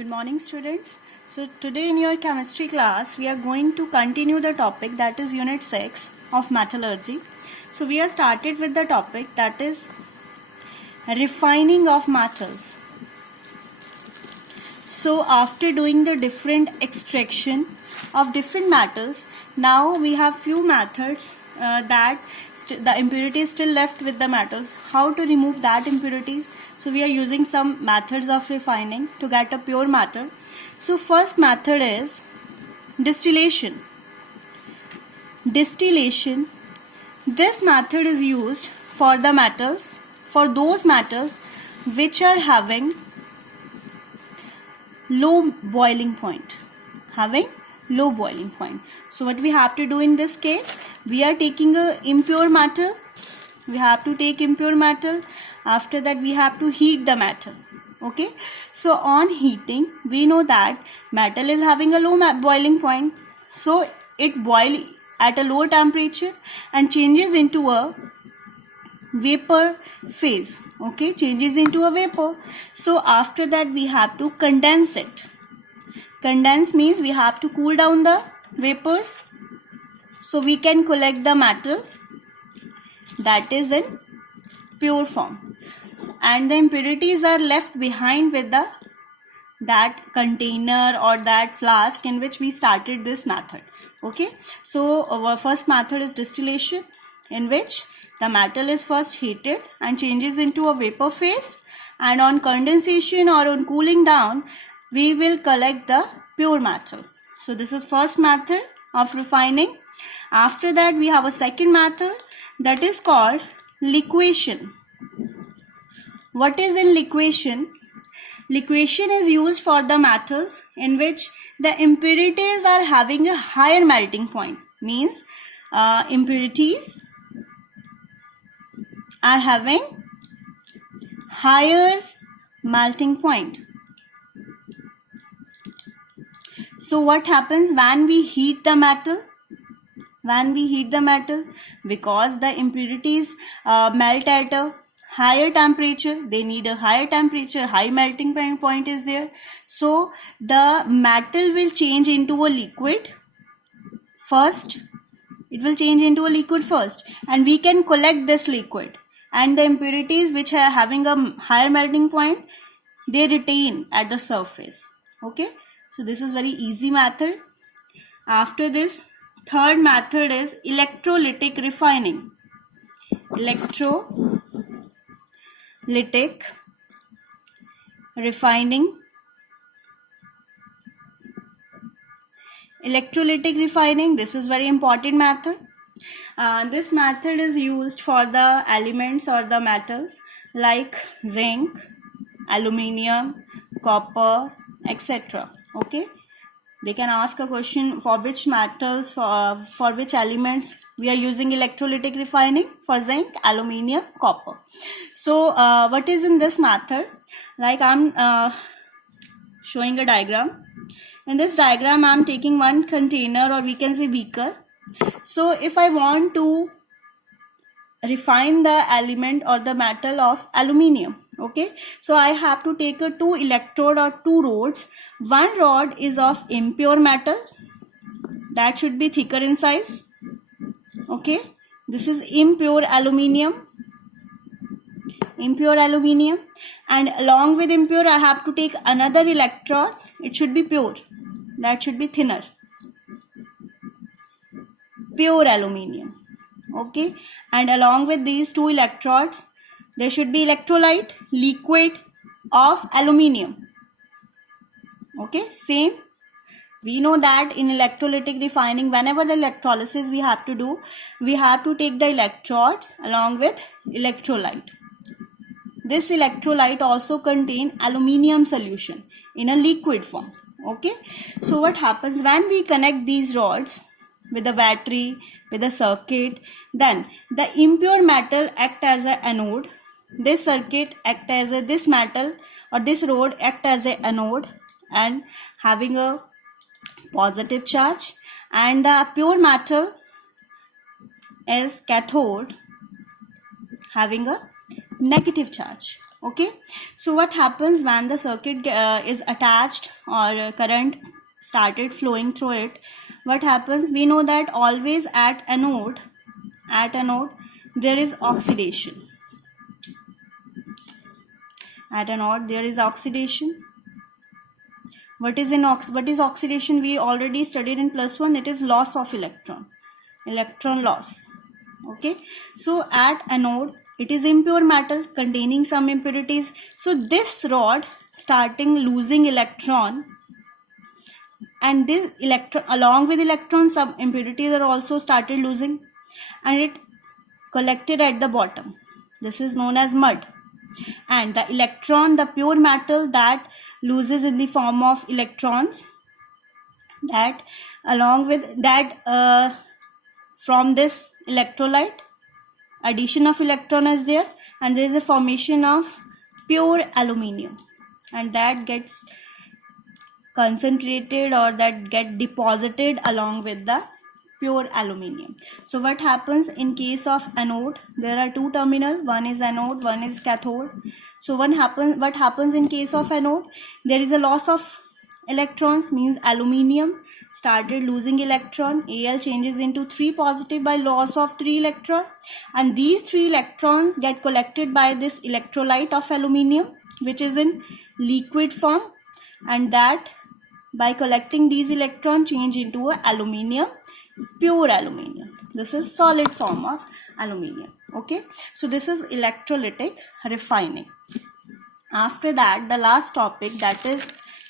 Good morning, students. So today in your chemistry class we are going to continue the topic, that is unit 6 of metallurgy. So we have started with the topic, that is refining of metals. So after doing the different extraction of different metals, now we have few methods that the impurity is still left with the metals. How to remove that impurities? So we are using some methods of refining to get a pure metal. So first method is distillation. Distillation. This method is used for the metals, for those metals which are having low boiling point. Low boiling point. So what we have to do in this case, we are taking a impure metal. We have to take impure metal. After that we have to heat the metal. Okay. So on heating, we know that metal is having a low boiling point. So it boils at a low temperature and changes into a vapor phase. Okay, changes into a vapor. So after that we have to condense it. Condense means we have to cool down the vapors so we can collect the metal that is in pure form, and the impurities are left behind with that container or that flask in which we started this method. Okay, so our first method is distillation, in which the metal is first heated and changes into a vapor phase, and on condensation or on cooling down we will collect the pure metal. So this is first method of refining. After that we have a second method, that is called liquefaction. What is in liquefaction? Liquefaction is used for the metals in which the impurities are having a higher melting point. Means impurities are having higher melting point. So what happens when we heat the metal? When we heat the metal, because the impurities melt at a higher temperature, they need a higher temperature, high melting point is there. So the metal will change into a liquid first. It will change into a liquid first, and we can collect this liquid, and the impurities which are having a higher melting point, they retain at the surface. Okay, so this is very easy method. After this, third method is electrolytic refining. Electrolytic refining. Electrolytic refining, this is very important method. This method is used for the elements or the metals like zinc, aluminium, copper, etc. Okay, they can ask a question for which metals, for which elements we are using electrolytic refining. For zinc, aluminium, copper. So what is in this method? Like I'm showing a diagram. In this diagram I am taking one container, or we can say beaker. So if I want to refine the element or the metal of aluminium, okay, so I have to take a two electrode or two rods. One rod is of impure metal, that should be thicker in size. Okay, this is impure aluminium. Impure aluminium, and along with impure I have to take another electrode. It should be pure, that should be thinner, pure aluminium. Okay, and along with these two electrodes there should be electrolyte, liquid of aluminium. Okay, same. We know that in electrolytic refining, whenever the electrolysis we have to do, we have to take the electrodes along with electrolyte. This electrolyte also contain aluminium solution in a liquid form. Okay, so what happens when we connect these rods with a battery, with a circuit, then the impure metal act as an anode. This circuit act as this metal or this rod act as an anode and having a positive charge, and the pure metal is cathode having a negative charge. Okay, so what happens when the circuit is attached or current started flowing through it? What happens? We know that always at anode there is oxidation. At anode there is oxidation. What is oxidation? We already studied in +1. It is loss of electron loss. Okay, so at anode it is impure metal containing some impurities. So this rod starting losing electron, and this electron along with electrons, some impurities are also started losing, and it collected at the bottom. This is known as mud. And the electron, the pure metal that loses in the form of electrons, that along with that from this electrolyte, addition of electron is there, and there is a formation of pure aluminium, and that gets concentrated or that get deposited along with the pure aluminium. So what happens in case of anode? There are two terminal, one is anode, one is cathode. So what happens in case of anode? There is a loss of electrons, means aluminium started losing electron. Al changes into 3 positive by loss of 3 electron, and these 3 electrons get collected by this electrolyte of aluminium, which is in liquid form, and that by collecting these electrons change into a aluminium, pure aluminium. This is solid form of aluminium. Okay, so this is electrolytic refining. After that, the last topic that is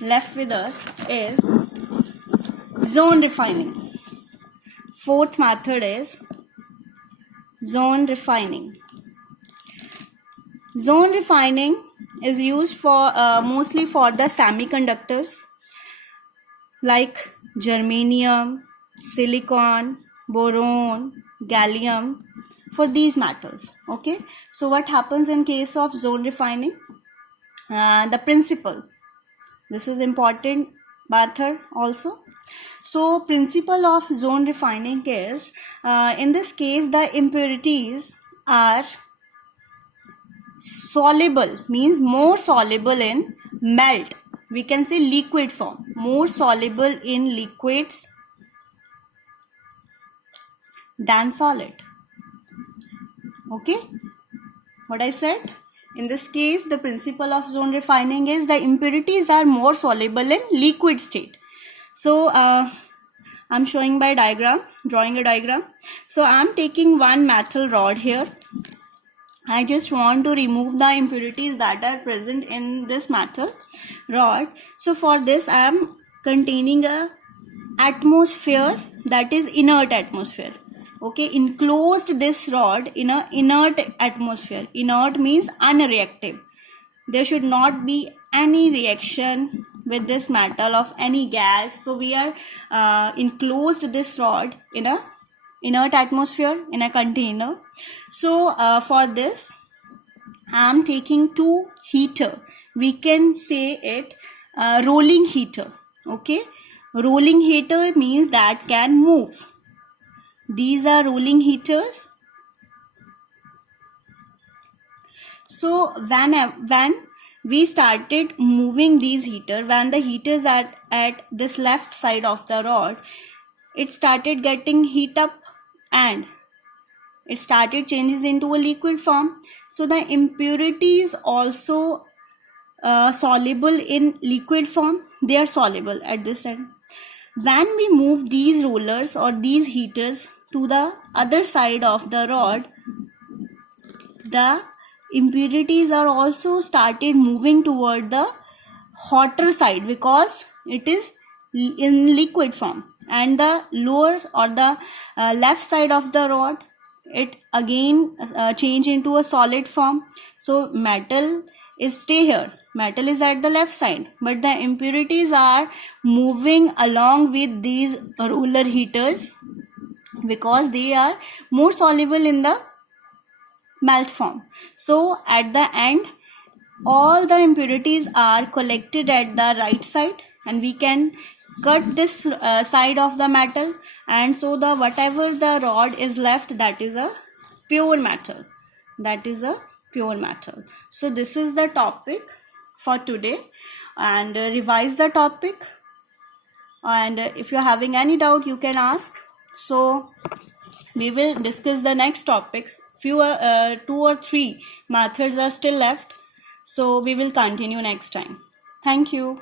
left with us is zone refining. Fourth method is zone refining. Zone refining is used for mostly for the semiconductors like germanium, silicon, boron, gallium, for these metals. Okay, so what happens in case of zone refining? The principle, this is important method also. So principle of zone refining is in this case the impurities are soluble, means more soluble in melt, we can say liquid form, more soluble in liquids than solid. Okay, what I said? In this case, the principle of zone refining is the impurities are more soluble in liquid state. So I'm showing by diagram, drawing a diagram. So I'm taking one metal rod here. I just want to remove the impurities that are present in this metal rod. So for this I am containing a atmosphere, that is inert atmosphere. Okay, enclosed this rod in a inert atmosphere. Inert means unreactive. There should not be any reaction with this metal of any gas. So we are enclosed this rod in a inert atmosphere in a container. So for this I am taking two heater. We can say it rolling heater. Okay, rolling heater means that can move. These are rolling heaters. So when we started moving these heater, when the heaters are at this left side of the rod, it started getting heat up and it started changes into a liquid form. So the impurities also soluble in liquid form, they are soluble at this end. When we move these rollers or these heaters to the other side of the rod, the impurities are also started moving toward the hotter side because it is in liquid form, and the lower or the left side of the rod, it again change into a solid form. So metal is stay here, metal is at the left side, but the impurities are moving along with these roller heaters because they are more soluble in the melt form. So at the end all the impurities are collected at the right side, and we can cut this side of the metal, and so the whatever the rod is left, that is a pure metal, that is a pure metal. So this is the topic for today, and revise the topic, and if you're having any doubt you can ask. So we will discuss the next topics. Few 2 or 3 methods are still left, so we will continue next time. Thank you.